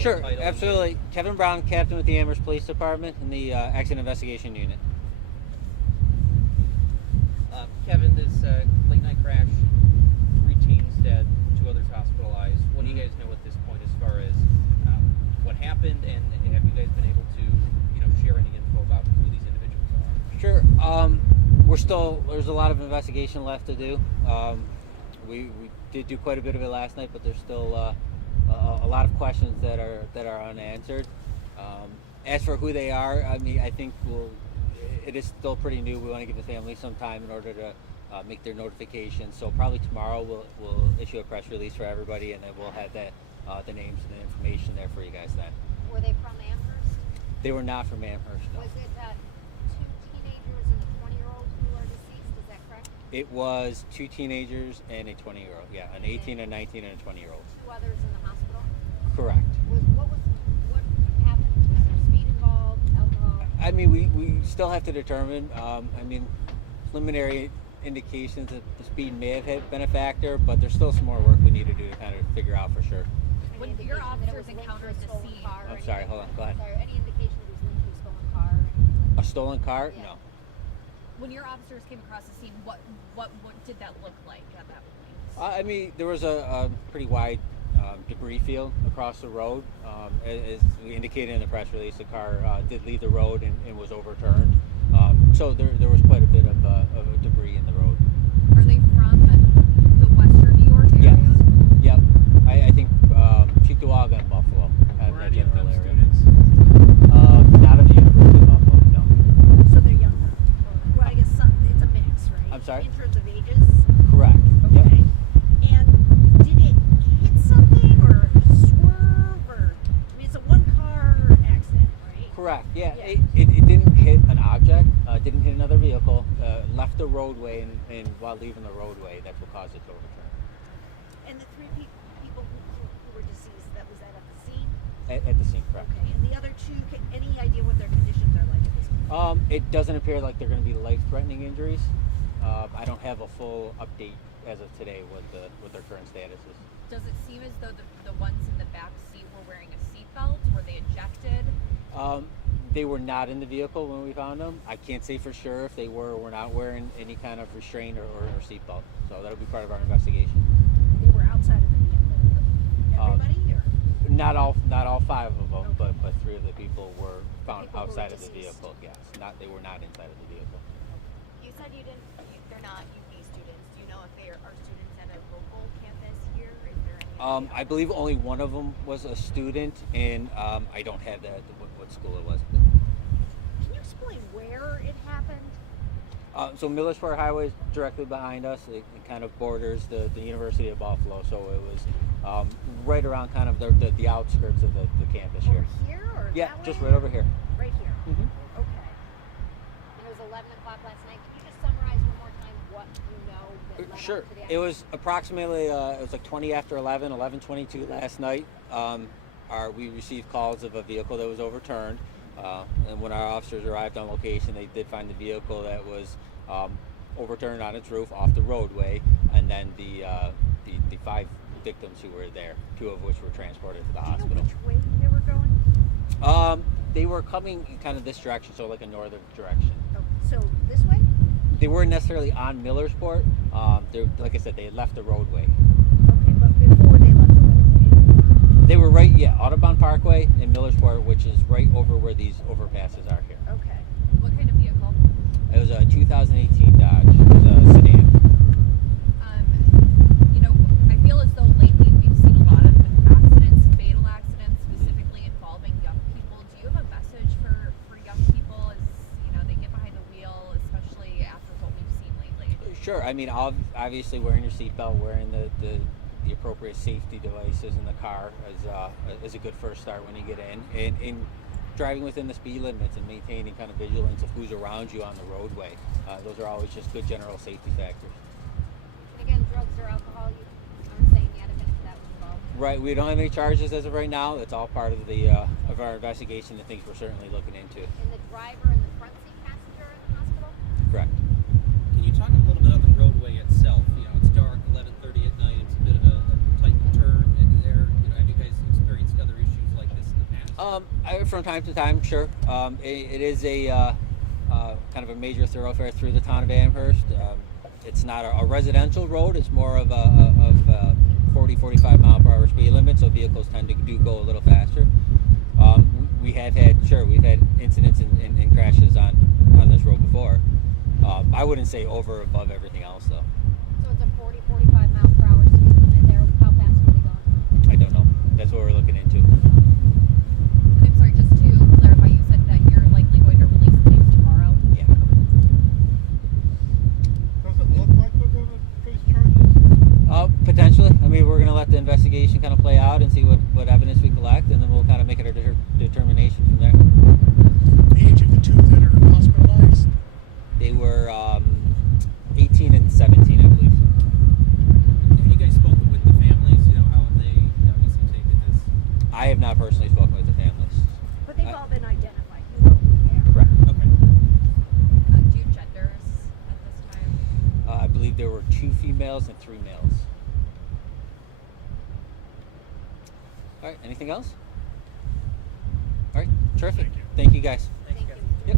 Sure, title? absolutely. Kevin Brown, captain with the Amherst Police Department in the Accident Investigation Unit. Kevin, this late night crash, 3 teens dead, 2 others hospitalized. What do you guys know at this point as far as what happened, and have you guys been able to, share any info about who these individuals are? Sure. There's a lot of investigation left to do. We did do quite a bit of it last night, but there's still a lot of questions that are unanswered. As for who they are, I think it is still pretty new. We want to give the family some time in order to make their notifications. So probably tomorrow we'll issue a press release for everybody, and then we'll have the names and the information there for you guys then. Were they from Amherst? They were not from Amherst, no. Was it 2 teenagers and a 20-year-old who are deceased? Is that correct? It was 2 teenagers and a 20-year-old. Yeah, an 18, a 19, and a 20-year-old. 2 others in the hospital? Correct. What happened? Was there speed involved, alcohol? We still have to determine. Preliminary indications that the speed may have been a factor, but there's still some more work we need to do to kind of figure out for sure. When your officers encountered the scene, I'm sorry, hold on, go ahead. Sorry, any indication it was linked to a stolen car? Or anything like A stolen car? Yeah. No. when your officers came across the scene, what did that look like at that point? There was a pretty wide debris field across the road. As we indicated in the press release, the car did leave the road and was overturned. So there was quite a bit of debris in the road. Are they from the Western New York area? Yes. Yep. I think Cheektowaga and Buffalo have that general area. Students? Not at the University of Buffalo, no. So they're younger. Well, I guess it's a mix, right? I'm sorry? In terms of ages? Correct. Yep. Okay. And did it hit something or swerve or, it's a one-car accident, right? Correct. Yeah. Yeah. It didn't hit an object. Didn't hit another vehicle. Left the roadway, and while leaving the roadway, that's what caused it to overturn. And the 3 people who were deceased, that was that at the scene? At the scene, correct. Okay. And the other 2, any idea what their conditions are like at this point? It doesn't appear like they're going to be life-threatening injuries. I don't have a full update as of today what their current status is. Does it seem as though the ones in the back seat were wearing a seatbelt? Were they ejected? They were not in the vehicle when we found them. I can't say for sure if they were or were not wearing any kind of restraint or seatbelt. So that'll be part of our investigation. They were outside of the vehicle. Everybody or? Not all 5 of them, Okay. but 3 of the people were found People who were outside of the deceased. vehicle. Yes, they were not inside of the vehicle. You said they're not UP students. Do you know if they are students at a local campus here? Is there any idea? I believe only one of them was a student, and I don't have what school it was. Can you explain where it happened? So Millersport Highway is directly behind us. It kind of borders the University of Buffalo, so it was right around kind of the outskirts of the campus here. Over here or Yeah, that just way? right over here. Right here. Mhm. Okay. And it was 11 o'clock last night. Can you just summarize one more time what you know that led Sure. up to the It accident? was approximately it was like 20 after 11, 11:22 last night. We received calls of a vehicle that was overturned, and when our officers arrived on location, they did find the vehicle that was overturned on its roof off the roadway, and then the 5 victims who were there, 2 of which were transported to the Do you know hospital. which way they were going? They were coming in kind of this direction, so like a northern direction. Oh, so this way? They weren't necessarily on Millersport. Like I said, they had left the roadway. Okay, but before they left the roadway. They were Audubon Parkway and Millersport, which is right over where these overpasses are here. Okay. What kind of vehicle? It was a 2018 Dodge. It was a sedan. I feel as though lately we've seen a lot of accidents, fatal accidents, specifically involving young people. Do you have a message for young people as they get behind the wheel, especially after what we've seen lately? Sure. Obviously wearing your seatbelt, wearing the appropriate safety devices in the car is a good first start when you get in. And driving within the speed limits and maintaining kind of vigilance of who's around you on the roadway. Those are always just good general safety factors. And again, drugs or alcohol, you aren't saying yet if that was involved. Right. We don't have any charges as of right now. It's all part of of our investigation and things we're certainly looking into. And the driver and the front seat passenger in the hospital? Correct. Can you talk a little bit about the roadway itself? It's dark, 11:30 at night. It's a bit of a tight turn in there. Have you guys experienced other issues like From time to time, sure. It is a kind of a major thoroughfare through the town of Amherst. It's not a residential road. It's more of a 40, 45 mile per hour speed limit, so vehicles tend to do go a little faster. We've had incidents and crashes on this road before. I wouldn't say over or above everything else, though. So it's a 40, 45 mile per hour speed limit there. How fast are they going? I don't know. That's what we're looking into. And I'm sorry, just to clarify, you said that you're likely going to release the names tomorrow. Yeah. Does it look like they're going to face charges? Potentially. I mean, we're going to let the investigation kind of play out and see what evidence we collect, and then we'll kind of make it a determination from there. The age of the two that are hospitalized? They were 18 and 17, I believe. Have you guys spoken with the families? You know, how have they obviously taken this? I have not personally spoken with the families. But they've all been identified. You know who they are. Correct. Okay. Do you have genders at this time? I believe there were 2 females and 3 males. All right. Anything else? All right. Terrific. Thank you. Thank you guys. Thank you. Yep.